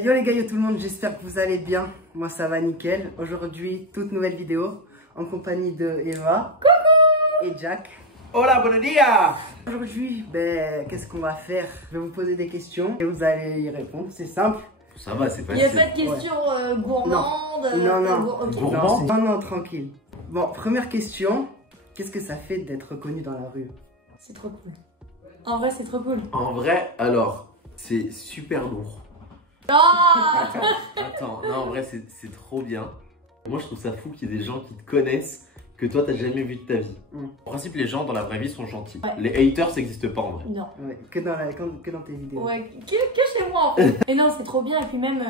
Yo les gars, yo tout le monde, j'espère que vous allez bien. Moi ça va nickel. Aujourd'hui, toute nouvelle vidéo en compagnie de Eva. Coucou. Et Jack. Hola, buenos días. Aujourd'hui, qu'est-ce qu'on va faire? Je vais vous poser des questions et vous allez y répondre, c'est simple. Ça va, c'est Il n'y facile. a pas de questions gourmandes. Non, non, tranquille. Bon, première question. Qu'est-ce que ça fait d'être reconnu dans la rue? C'est trop cool. En vrai, c'est trop cool. En vrai, alors, c'est super lourd. Ah Attends, non, en vrai, c'est trop bien. Moi, je trouve ça fou qu'il y ait des gens qui te connaissent que toi, t'as jamais vu de ta vie. En principe, les gens dans la vraie vie sont gentils. Ouais. Les haters, ça n'existe pas en vrai. Non. Ouais, que dans tes vidéos. Ouais, que chez moi en fait. Et non, c'est trop bien. Et puis même,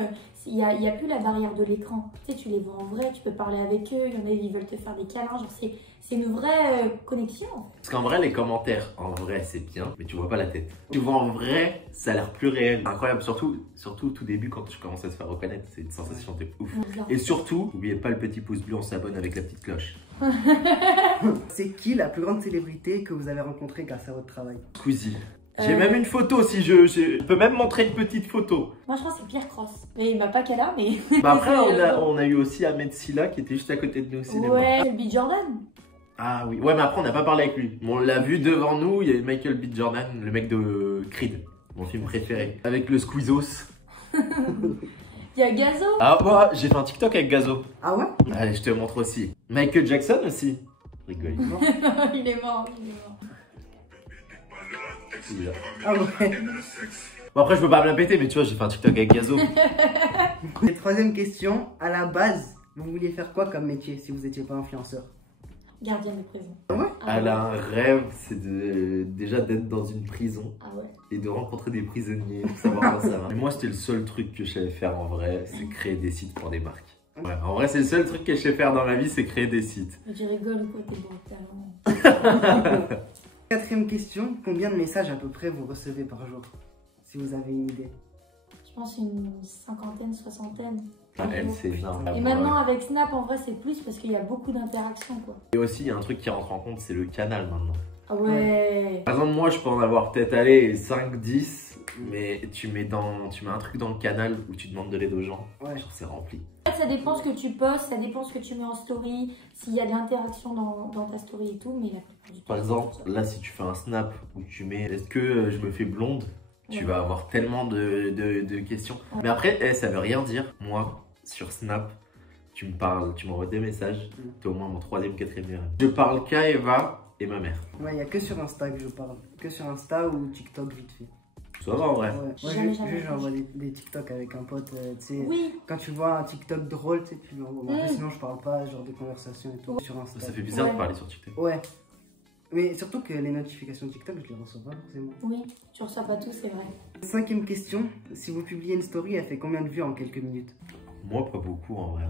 il y a plus la barrière de l'écran. Tu sais, tu les vois en vrai, tu peux parler avec eux. Il y en a, ils veulent te faire des câlins. Genre, c'est une vraie connexion. Parce qu'en vrai, les commentaires, en vrai, c'est bien, mais tu vois pas la tête. Tu vois en vrai, ça a l'air plus réel. Incroyable, surtout au tout début, quand tu commences à se faire reconnaître, c'est une sensation de ouf. Et surtout, n'oubliez pas le petit pouce bleu, on s'abonne avec la petite cloche. C'est qui la plus grande célébrité que vous avez rencontrée grâce à votre travail? Squeezie. J'ai même une photo si je peux même montrer une petite photo. Moi, je crois que c'est Pierre Cross. Mais il m'a pas qu'à là, mais. Bah après, on a eu aussi Ahmed Silla qui était juste à côté de nous au cinéma. Ouais, c'est B. Jordan. Ah oui, ouais, mais après, on n'a pas parlé avec lui. On l'a vu devant nous, il y avait Michael B. Jordan, le mec de Creed, mon film préféré. Avec le Squeezos. Il y a Gazo. Ah, moi, j'ai fait un TikTok avec Gazo. Ah ouais? Allez, je te montre aussi. Michael Jackson aussi. Rigole. Il est mort, il est mort. Ah ouais. Bon, après, je peux pas me la péter, mais tu vois, j'ai fait un TikTok avec Gazo. Et troisième question, à la base, vous vouliez faire quoi comme métier si vous n'étiez pas influenceur? Gardien de prison. Ah ouais? Elle a un rêve, c'est déjà d'être dans une prison. Ah ouais. Et de rencontrer des prisonniers, pour savoir comment ça va. Mais moi, c'était le seil truc que je savais faire en vrai, c'est créer des sites pour des marques. Ouais, en vrai, c'est le seul truc que je sais faire dans ma vie, c'est créer des sites. Mais tu rigoles ou quoi, t'es bon talent. Quatrième question, combien de messages à peu près vous recevez par jour? Si vous avez une idée. Je pense une cinquantaine, soixantaine. Ah, elle, c'est énorme. Et maintenant, avec Snap, en vrai, c'est plus parce qu'il y a beaucoup d'interactions, quoi. Et aussi, il y a un truc qui rentre en compte, c'est le canal maintenant. Ah ouais. Par exemple, moi, je peux en avoir peut-être allé 5, 10, mais tu mets un truc dans le canal où tu demandes de l'aide aux gens. Ouais. Genre, c'est rempli. En fait, ça dépend ce que tu postes, ça dépend ce que tu mets en story, s'il y a de l'interaction dans ta story et tout, mais la plupart du temps. Par exemple, là, si tu fais un snap où tu mets est-ce que je me fais blonde, tu vas avoir tellement de questions. Ouais. Mais après, ça veut rien dire. Moi, sur Snap, tu me parles, tu m'envoies des messages, t'es au moins mon 3e, 4e lien. Je parle qu'à Eva et ma mère. Ouais, il n'y a que sur Insta que je parle. Que sur Insta ou TikTok vite fait. Ça va en vrai. Ouais. Moi, Jamais, j'envoie des TikTok avec un pote, tu sais. Oui. Quand tu vois un TikTok drôle, tu sais, tu lui envoies. Après, sinon, je parle pas, genre des conversations et tout sur Insta. Ça fait bizarre de parler sur TikTok. Ouais. Mais surtout que les notifications TikTok, je les reçois pas forcément. Oui, tu reçois pas tout, c'est vrai. Cinquième question, si vous publiez une story, elle fait combien de vues en quelques minutes? Moi, pas beaucoup en vrai.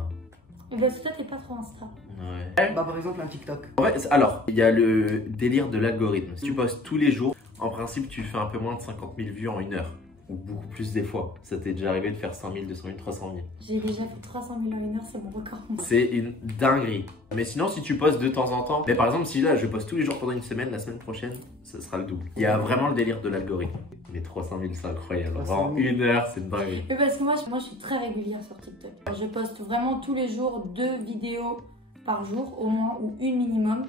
Et bien, toi, t'es pas trop Insta. Ouais. Bah, par exemple, un TikTok. En vrai, alors, il y a le délire de l'algorithme. Si tu postes tous les jours, en principe, tu fais un peu moins de 50 000 vues en 1 heure. Ou beaucoup plus des fois. Ça t'est déjà arrivé de faire 100 000, 200 000, 300 000. J'ai déjà fait 300 000 en une heure, c'est mon record. C'est une dinguerie. Mais sinon, si tu postes de temps en temps, mais par exemple, si là je poste tous les jours pendant une semaine, la semaine prochaine, ça sera le double. Il y a vraiment le délire de l'algorithme. Mais 300 000, c'est incroyable. En 1 heure, c'est une dinguerie. Mais parce que moi, je suis très régulière sur TikTok. Je poste vraiment tous les jours 2 vidéos par jour, au moins, ou une minimum.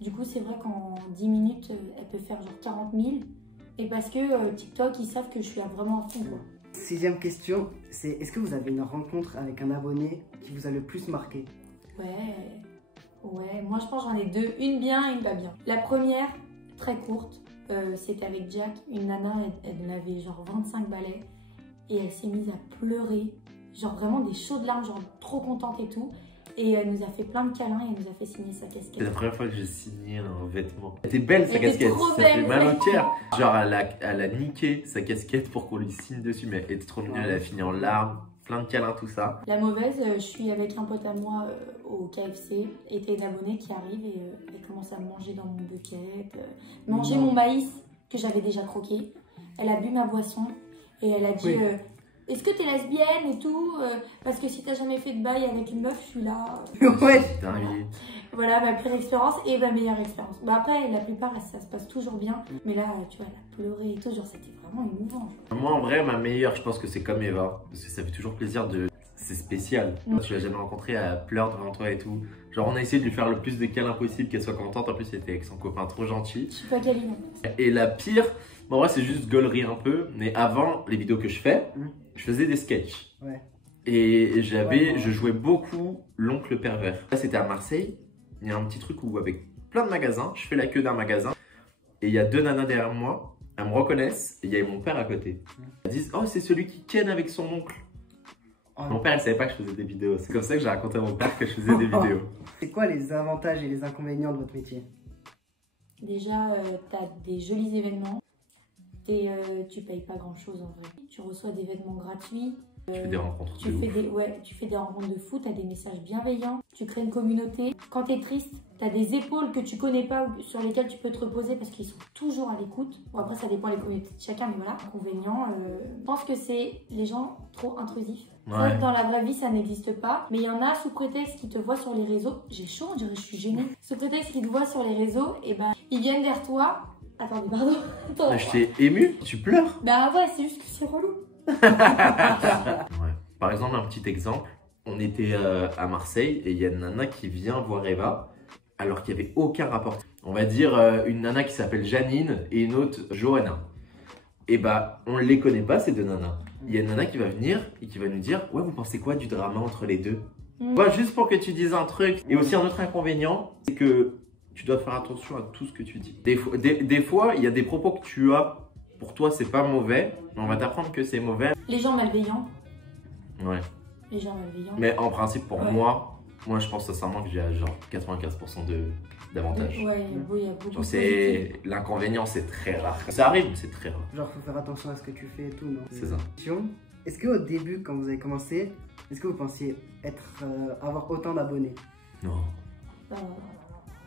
Du coup, c'est vrai qu'en 10 minutes, elle peut faire genre 40 000. Et parce que TikTok, ils savent que je suis vraiment à fond, quoi. Sixième question, c'est est-ce que vous avez une rencontre avec un abonné qui vous a le plus marqué? Ouais, moi je pense que j'en ai 2, une bien et une pas bien. La première, très courte, c'était avec Jack, une nana, elle avait genre 25 balais et elle s'est mise à pleurer, genre vraiment des chaudes larmes, genre trop contente et tout. Et elle nous a fait plein de câlins et elle nous a fait signer sa casquette. C'est la première fois que j'ai signé un vêtement. Elle était belle sa Elle était casquette, trop ça belle. fait mal au cœur. Genre elle a niqué sa casquette pour qu'on lui signe dessus, mais elle était trop mignonne, elle a fini en larmes, plein de câlins, tout ça. La mauvaise, je suis avec un pote à moi au KFC, et t'as une abonnée qui arrive et elle commence à manger dans mon bucket, manger mon maïs que j'avais déjà croqué. Elle a bu ma boisson et elle a dit est-ce que t'es lesbienne et tout parce que si t'as jamais fait de bail avec une meuf, je suis là. Ouais. Dingue. Voilà, ma pire expérience et ma meilleure expérience. Bah après, la plupart, ça se passe toujours bien. Mais là, tu vois, elle a pleuré et tout, genre c'était vraiment émouvant. Moi, en vrai, ma meilleure, je pense que c'est comme Eva. Parce que ça fait toujours plaisir de... C'est spécial. Tu l'as jamais rencontrée, elle pleure devant toi et tout. Genre, on a essayé de lui faire le plus de câlins possible, qu'elle soit contente. En plus, elle était avec son copain trop gentil. Je suis pas câline. Et la pire, bon, en vrai, c'est juste gaulerie un peu. Mais avant, les vidéos que je fais, je faisais des sketchs. Ouais. Et je jouais beaucoup l'oncle pervers. Là, c'était à Marseille. Il y a un petit truc où, avec plein de magasins, je fais la queue d'un magasin. Et il y a deux nanas derrière moi. Elles me reconnaissent. Et il y a mon père à côté. Elles disent, oh, c'est celui qui ken avec son oncle. Oh, mon père, il savait pas que je faisais des vidéos. C'est comme ça que j'ai raconté à mon père que je faisais des vidéos. C'est quoi les avantages et les inconvénients de votre métier? Déjà, tu as des jolis événements. Tu payes pas grand chose en vrai. Tu reçois des vêtements gratuits. Tu fais des rencontres tu fais des rencontres de fou, tu as des messages bienveillants, tu crées une communauté. Quand tu es triste, tu as des épaules que tu connais pas ou sur lesquelles tu peux te reposer parce qu'ils sont toujours à l'écoute. Bon, après, ça dépend des communautés de chacun, mais voilà. Inconvénient, je pense que c'est les gens trop intrusifs. Ouais. Dans la vraie vie, ça n'existe pas. Mais il y en a sous prétexte qu'ils te voient sur les réseaux. J'ai chaud, on dirait que je suis gênée. Sous prétexte qu'ils te voient sur les réseaux, et ben ils viennent vers toi. Attendez, pardon. Mais je t'ai ému, tu pleures. Bah ouais, c'est juste que c'est relou. Ouais. Par exemple, un petit exemple, on était à Marseille et il y a une nana qui vient voir Eva alors qu'il n'y avait aucun rapport. On va dire une nana qui s'appelle Janine et une autre Johanna. Et bah, on ne les connaît pas ces deux nanas. Il y a une nana qui va venir et qui va nous dire, ouais, vous pensez quoi du drama entre les deux? Ouais, juste pour que tu dises un truc. Et aussi un autre inconvénient, c'est que tu dois faire attention à tout ce que tu dis. Des fois, il y a des propos que tu as, pour toi, c'est pas mauvais, mais on va t'apprendre que c'est mauvais. Les gens malveillants. Ouais. Les gens malveillants. Mais en principe, pour moi, je pense sincèrement que j'ai genre 95% d'avantages. Ouais, il y a beaucoup de l'inconvénient, c'est très rare. Ça arrive, mais c'est très rare. Genre, faut faire attention à ce que tu fais et tout, non? C'est ça. Est-ce qu'au début, quand vous avez commencé, est-ce que vous pensiez avoir autant d'abonnés? Non.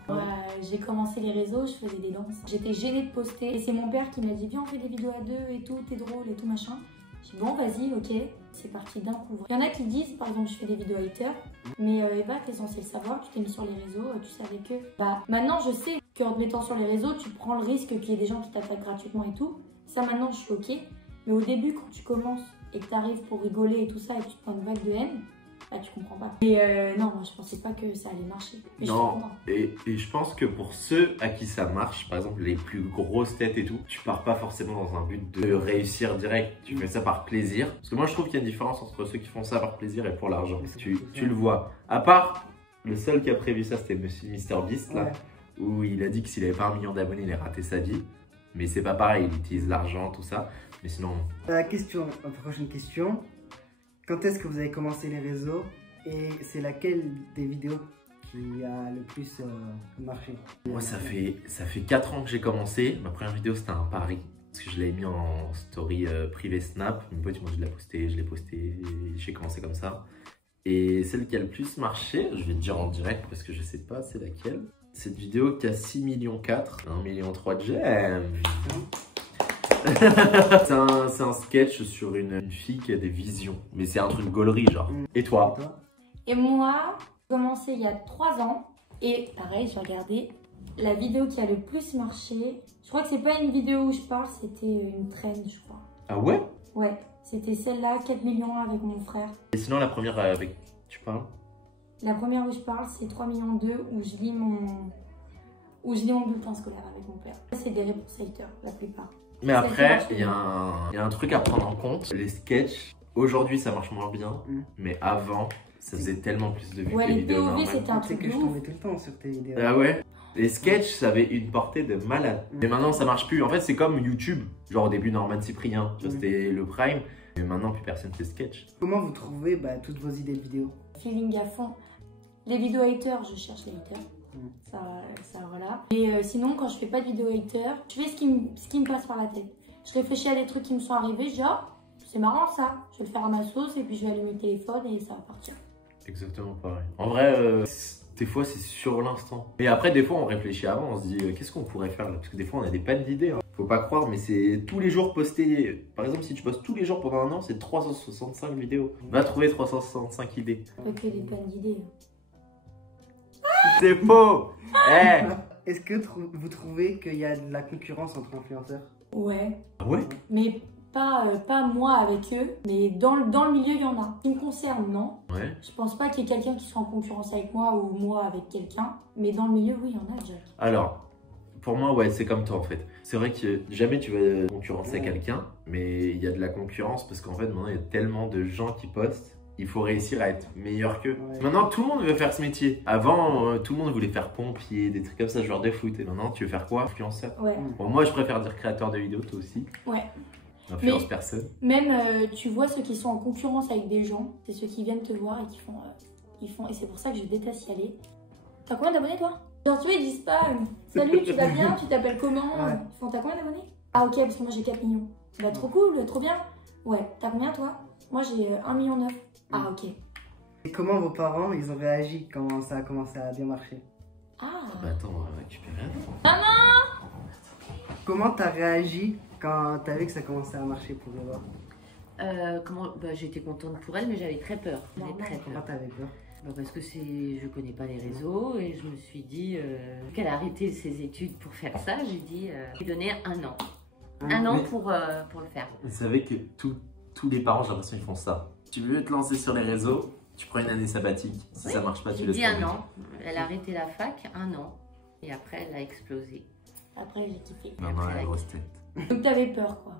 Ouais, j'ai commencé les réseaux, je faisais des danses. J'étais gênée de poster et c'est mon père qui m'a dit viens on fait des vidéos à deux et tout, t'es drôle et tout machin. J'ai dit bon vas-y, ok, c'est parti d'un coup. Il y en a qui disent par exemple je fais des vidéos haters, mais Eva t'es censée le savoir, tu t'es mis sur les réseaux, tu savais que... Bah maintenant je sais qu'en te mettant sur les réseaux, tu prends le risque qu'il y ait des gens qui t'attaquent gratuitement et tout. Ça maintenant je suis ok, mais au début quand tu commences et que t'arrives pour rigoler et tout ça et que tu te prends une vague de haine, bah tu comprends pas. Et non, moi je pensais pas que ça allait marcher. Mais non, et je pense que pour ceux à qui ça marche, par exemple les plus grosses têtes et tout, tu pars pas forcément dans un but de réussir direct. Tu fais ça par plaisir. Parce que moi je trouve qu'il y a une différence entre ceux qui font ça par plaisir et pour l'argent. Tu le vois. À part, le seul qui a prévu ça c'était MrBeast là, où il a dit que s'il avait pas 1 million d'abonnés, il allait rater sa vie. Mais c'est pas pareil, il utilise l'argent, tout ça. Mais sinon... La prochaine question. Quand est-ce que vous avez commencé les réseaux et c'est laquelle des vidéos qui a le plus marché? Moi, ça fait 4 ans que j'ai commencé. Ma première vidéo, c'était un pari. Parce que je l'avais mis en story privée Snap. Mes potes m'ont dit de la poster, je l'ai posté. J'ai commencé comme ça. Et celle qui a le plus marché, je vais te dire en direct parce que je sais pas c'est laquelle. Cette vidéo qui a 6,4 millions, 1,3 million de j'aime. C'est un sketch sur une fille qui a des visions. Mais c'est un truc gaulerie genre. Et toi? Et moi, j'ai commencé il y a 3 ans. Et pareil, j'ai regardé la vidéo qui a le plus marché. Je crois que c'est pas une vidéo où je parle, c'était une trend, je crois. Ah ouais? Ouais, c'était celle-là, 4 millions avec mon frère. Et sinon la première avec tu parles? La première où je parle, c'est 3 millions 2 où je lis mon bulletin scolaire avec mon père. C'est des réponses haters, la plupart. Mais après, il y a un truc à prendre en compte. Les sketchs, aujourd'hui ça marche moins bien, mais avant, ça faisait tellement plus de vues que les vidéos normales. C'était un truc que je tombais tout le temps sur tes vidéos. Ah ouais? Les sketchs, ça avait une portée de malade. Mais maintenant, ça marche plus. En fait, c'est comme YouTube. Genre au début, Norman Cyprien, c'était le prime. Mais maintenant, plus personne fait sketch. Comment vous trouvez toutes vos idées de vidéos? Feeling à fond. Les vidéos haters, je cherche les haters. Ça voilà. Et sinon, quand je fais pas de vidéo haters, je fais ce qui me passe par la tête. Je réfléchis à des trucs qui me sont arrivés, genre, c'est marrant ça. Je vais le faire à ma sauce et puis je vais allumer le téléphone et ça va partir. Exactement pareil. En vrai, des fois, c'est sur l'instant. Et après, des fois, on réfléchit avant, on se dit, qu'est-ce qu'on pourrait faire là? Parce que des fois, on a des pannes d'idées. Hein. Faut pas croire, mais c'est tous les jours posté. Par exemple, si tu postes tous les jours pendant 1 an, c'est 365 vidéos. Va trouver 365 idées. Pas que des pannes d'idées. C'est faux. Eh. Est-ce que vous trouvez qu'il y a de la concurrence entre influenceurs? Ouais. Ouais. Mais pas moi avec eux, mais dans le milieu, il y en a. Ce qui me concerne, non. Ouais. Je pense pas qu'il y ait quelqu'un qui soit en concurrence avec moi ou moi avec quelqu'un. Mais dans le milieu, oui, il y en a, Jack. Alors, pour moi, ouais, c'est comme toi en fait. C'est vrai que jamais tu vas concurrencer quelqu'un, mais il y a de la concurrence parce qu'en fait, maintenant, il y a tellement de gens qui postent. Il faut réussir à être meilleur qu'eux. Ouais. Maintenant, tout le monde veut faire ce métier. Avant, tout le monde voulait faire pompier, des trucs comme ça, joueur de foot. Et maintenant, tu veux faire quoi? Influenceur. Ouais. Bon, moi, je préfère dire créateur de vidéos, toi aussi. Ouais. Influence Mais- personne. Même, tu vois ceux qui sont en concurrence avec des gens, c'est ceux qui viennent te voir et qui font... et c'est pour ça que je déteste y aller. T'as combien d'abonnés, toi? Genre, tu vois, ils disent pas salut, tu vas bien, tu t'appelles comment? Ouais. Ils font t'as combien d'abonnés? Ah, ok, parce que moi j'ai 4 millions. Bah, trop cool, trop bien. Ouais, t'as combien, toi? Moi j'ai 1,9 million. Ah, ok. Et comment vos parents, ils ont réagi quand ça a commencé à bien marcher? Ah, Bah attends, on va récupérer. Comment t'as réagi quand t'as vu que ça commençait à marcher pour voir? J'étais contente pour elle, mais j'avais très peur. J'avais très Comment peur. t'avais peur? Parce que je connais pas les réseaux et je me suis dit qu'elle a arrêté ses études pour faire ça. J'ai dit, lui donner un an. Un an Mais- pour le faire. Vous savez que tous les parents, j'ai l'impression qu'ils font ça. Tu veux te lancer sur les réseaux, tu prends une année sabbatique. Si Oui, ça marche pas, tu J'ai laisses dit un tomber. an. Elle a arrêté la fac, un an. Et après, elle a explosé. après j'ai kiffé. Maman, la grosse tête. Donc t'avais peur, quoi.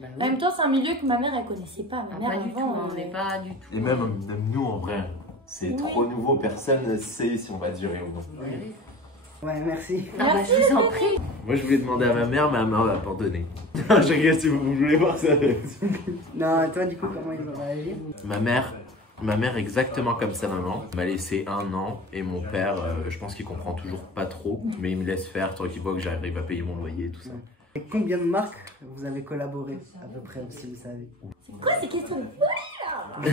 Bah En même temps, c'est un milieu que ma mère, elle connaissait pas. Ma Ah, mère, pas du tout, avant, on n'est pas du tout. Et même nous, en vrai, c'est Oui. trop nouveau. Personne ne sait si on va durer ou non. Oui. Ouais, merci. Ah bah, je vous en prie. Moi, je voulais demander à ma mère, mais ma mère m'a pas donné. Je regarde si vous voulez voir ça. Non, toi, du coup, comment ils ont réagi? Ma mère, exactement comme sa maman, m'a laissé un an. Et mon père, je pense qu'il comprend toujours pas trop, mais il me laisse faire tant qu'il voit que j'arrive à payer mon loyer et tout ça. Et combien de marques vous avez collaboré, à peu près, si vous savez? C'est quoi ces questions de folie, là?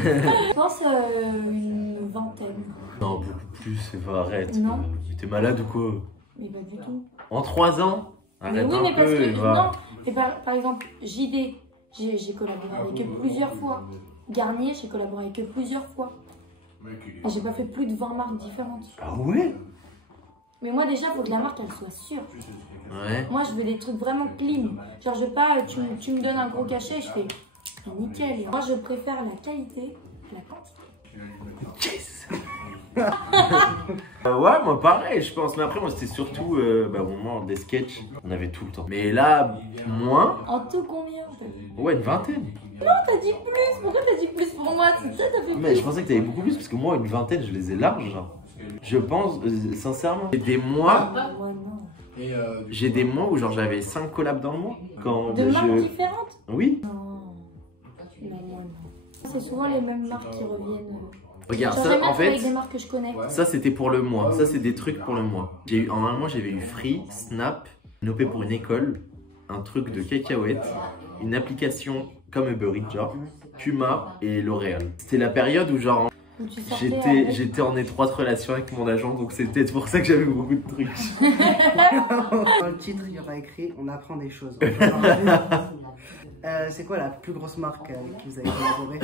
Je pense une vingtaine. Non, beaucoup plus, arrête. Non. T'es malade ou quoi? Mais pas du tout. En 3 ans? Mais Arrête oui, un mais parce peu, que... Eva. Non, mais par exemple, JD, j'ai collaboré avec eux plusieurs fois. Garnier, j'ai collaboré avec eux plusieurs fois. Et j'ai pas fait plus de 20 marques différentes. Ah ouais? Mais moi déjà, il faut que la marque, elle soit sûre. Ouais. Moi, je veux des trucs vraiment clean. Genre, je veux pas, tu me donnes un gros cachet, je fais nickel. Moi, je préfère la qualité à la quantité. Yes. Ouais, moi pareil, je pense. Mais après, moi, c'était surtout au moment des sketchs, on avait tout le temps. Mais là, moins. En tout, combien Ouais, une vingtaine. T'as dit plus. Pourquoi t'as dit plus pour moi? C'est ça, t'as fait Mais plus. je pensais que t'avais beaucoup plus parce que moi, une vingtaine, je les ai larges. Genre. Je pense, sincèrement, j'ai des mois. Ouais, non. J'ai des mois où genre j'avais 5 collabs dans le mois. Quand De marques différentes? Oui. Non. Non, moi, non. C'est souvent les mêmes marques qui reviennent. Regarde, Genre, ça j'aime bien en travailler fait, avec des marques que je connais. ça c'était pour le mois. Ça c'est des trucs pour le mois. En un mois j'avais eu Free, Snap, une OP pour une école, un truc de cacahuètes, une application comme Uber Eats genre, Puma et L'Oréal. C'était la période où genre Où tu sortais avec. j'étais en étroite relation avec mon agent, donc c'était pour ça que j'avais beaucoup de trucs. Dans le titre, il y aura écrit on apprend des choses. C'est quoi la plus grosse marque avec qui vous avez collaboré?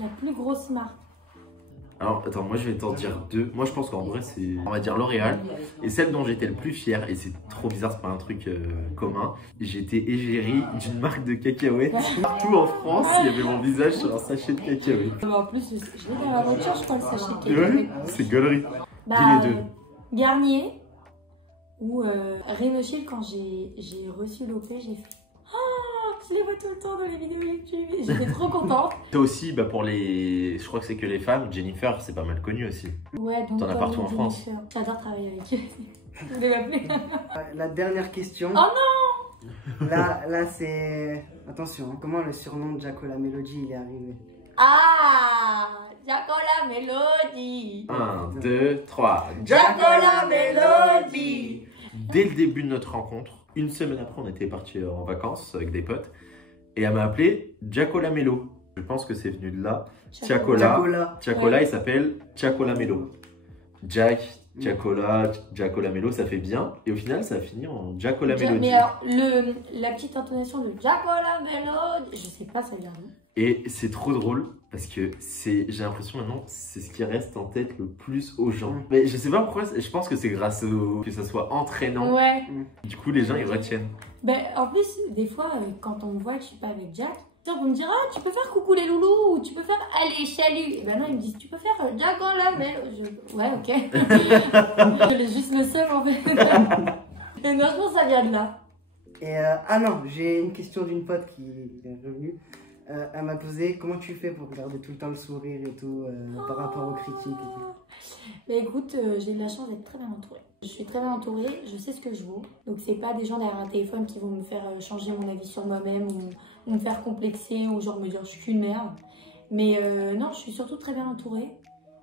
La plus grosse marque. Alors attends, moi je vais t'en dire deux. Moi je pense qu'en vrai c'est, on va dire L'Oréal. Et celle dont j'étais le plus fier, et c'est trop bizarre, c'est pas un truc commun, j'étais égérie d'une marque de cacahuètes. Partout en France, il y avait mon visage sur un sachet de cacahuètes. En plus, je l'ai dans la voiture, je crois, le sachet de Ouais, cacahuètes. c'est gaulerie. Bah, Dis les deux. Garnier ou Rhinoshield, quand j'ai reçu l'OP, j'ai fait ah, je les vois tout le temps dans les vidéos YouTube et j'étais trop contente. Toi aussi, bah pour les, je crois que c'est que les femmes, Jennifer, c'est pas mal connu aussi. Ouais, donc T'en as partout en France. J'adore travailler avec eux. Vous voulez m'appeler? La dernière question. Oh non! Là c'est... Attention, hein, comment le surnom de Jaco la Mélodie il est arrivé? Ah, Jaco la Mélodie. 1, 2, 3. Jaco la Mélodie. Dès le début de notre rencontre, une semaine après, on était partis en vacances avec des potes. Et elle m'a appelé Jaco la Mélo. Je pense que c'est venu de là. Tiakola. Jacola. Tiakola, Ouais. il s'appelle Tiakola Mélo. Jack, Giacola Mello, ça fait bien. Et au final, ça a fini en Giacola Melody. Mais alors, la petite intonation de Giacola Mello, je sais pas, ça vient d'où. Et c'est trop drôle parce que j'ai l'impression maintenant c'est ce qui reste en tête le plus aux gens. Mais je sais pas pourquoi, je pense que c'est grâce que ça soit entraînant. Ouais. Du coup, les gens ils retiennent. Ben, en plus, des fois, quand on me voit que je suis pas avec Jack, on me dit ah, tu peux faire coucou les loulous ou tu peux faire allez, salut. Et ben non, ils me disent tu peux faire Giacola Mello. Ouais, ok. Je l'ai juste le seum en fait. Et non, je pense que ça vient de là. Et ah non, j'ai une question d'une pote qui est revenue. Elle m'a posé comment tu fais pour garder tout le temps le sourire et tout par rapport aux critiques et tout. Mais écoute, j'ai de la chance d'être très bien entourée. Je suis très bien entourée, je sais ce que je vaux. Donc c'est pas des gens derrière un téléphone qui vont me faire changer mon avis sur moi-même ou me faire complexer ou genre me dire je suis qu'une merde. Mais non, je suis surtout très bien entourée.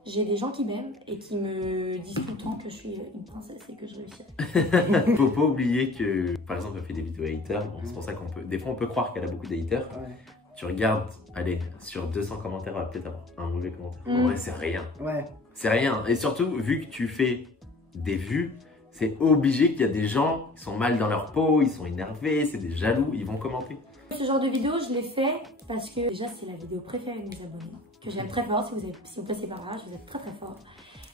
J'ai des gens qui m'aiment et qui me disent tout le temps que je suis une princesse et que je réussis. Faut pas oublier que, par exemple, elle fait des vidéos haters. Bon, c'est pour ça qu'on peut. Des fois, on peut croire qu'elle a beaucoup de haters. Ouais. Tu regardes, allez, sur 200 commentaires, elle va peut-être avoir un mauvais commentaire. En vrai, c'est rien. Ouais. C'est rien. Et surtout, vu que tu fais des vues, c'est obligé qu'il y a des gens qui sont mal dans leur peau, ils sont énervés, c'est des jaloux, ils vont commenter. Ce genre de vidéo, je l'ai fait parce que déjà, c'est la vidéo préférée de mes abonnés, que j'aime très fort. Si vous passez par là, je vous aime très très fort.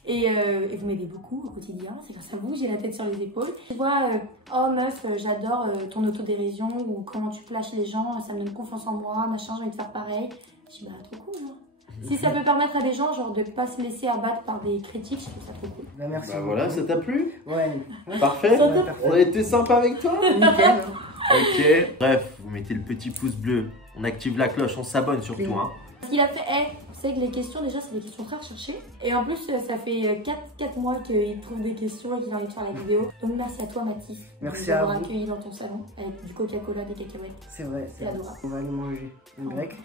Et vous m'aidez beaucoup au quotidien, c'est grâce à vous, j'ai la tête sur les épaules. Je vois, oh meuf, j'adore ton autodérision ou comment tu clashes les gens, ça me donne confiance en moi, machin, j'ai envie de faire pareil. Je dis, bah trop cool, hein. Si ça peut permettre à des gens genre de pas se laisser abattre par des critiques, je trouve ça trop cool. Bah, merci. Bah voilà, ça t'a plu? Ouais. Parfait. Ouais, parfait. On a été sympa avec toi. Nickel. Ok. Bref, vous mettez le petit pouce bleu, on active la cloche, on s'abonne surtout. Hein. Ce qu'il a fait, c'est que les questions, déjà, c'est des questions très recherchées. Et en plus, ça fait 4 mois qu'il trouve des questions et qu'il a envie de faire la vidéo. Donc merci à toi, Mathis. Merci de à m'avoir vous. accueilli dans ton salon avec du Coca-Cola, des cacahuètes. C'est vrai. C'est adorable. On va aller manger un grec.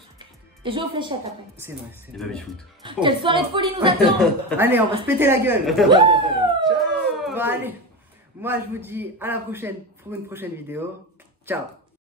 Et jouer aux fléchettes après. C'est vrai. Et baby foot. Quelle soirée de folie nous attend! Allez, on va se péter la gueule. Ciao. Bon, allez. Moi, je vous dis à la prochaine pour une prochaine vidéo. Ciao.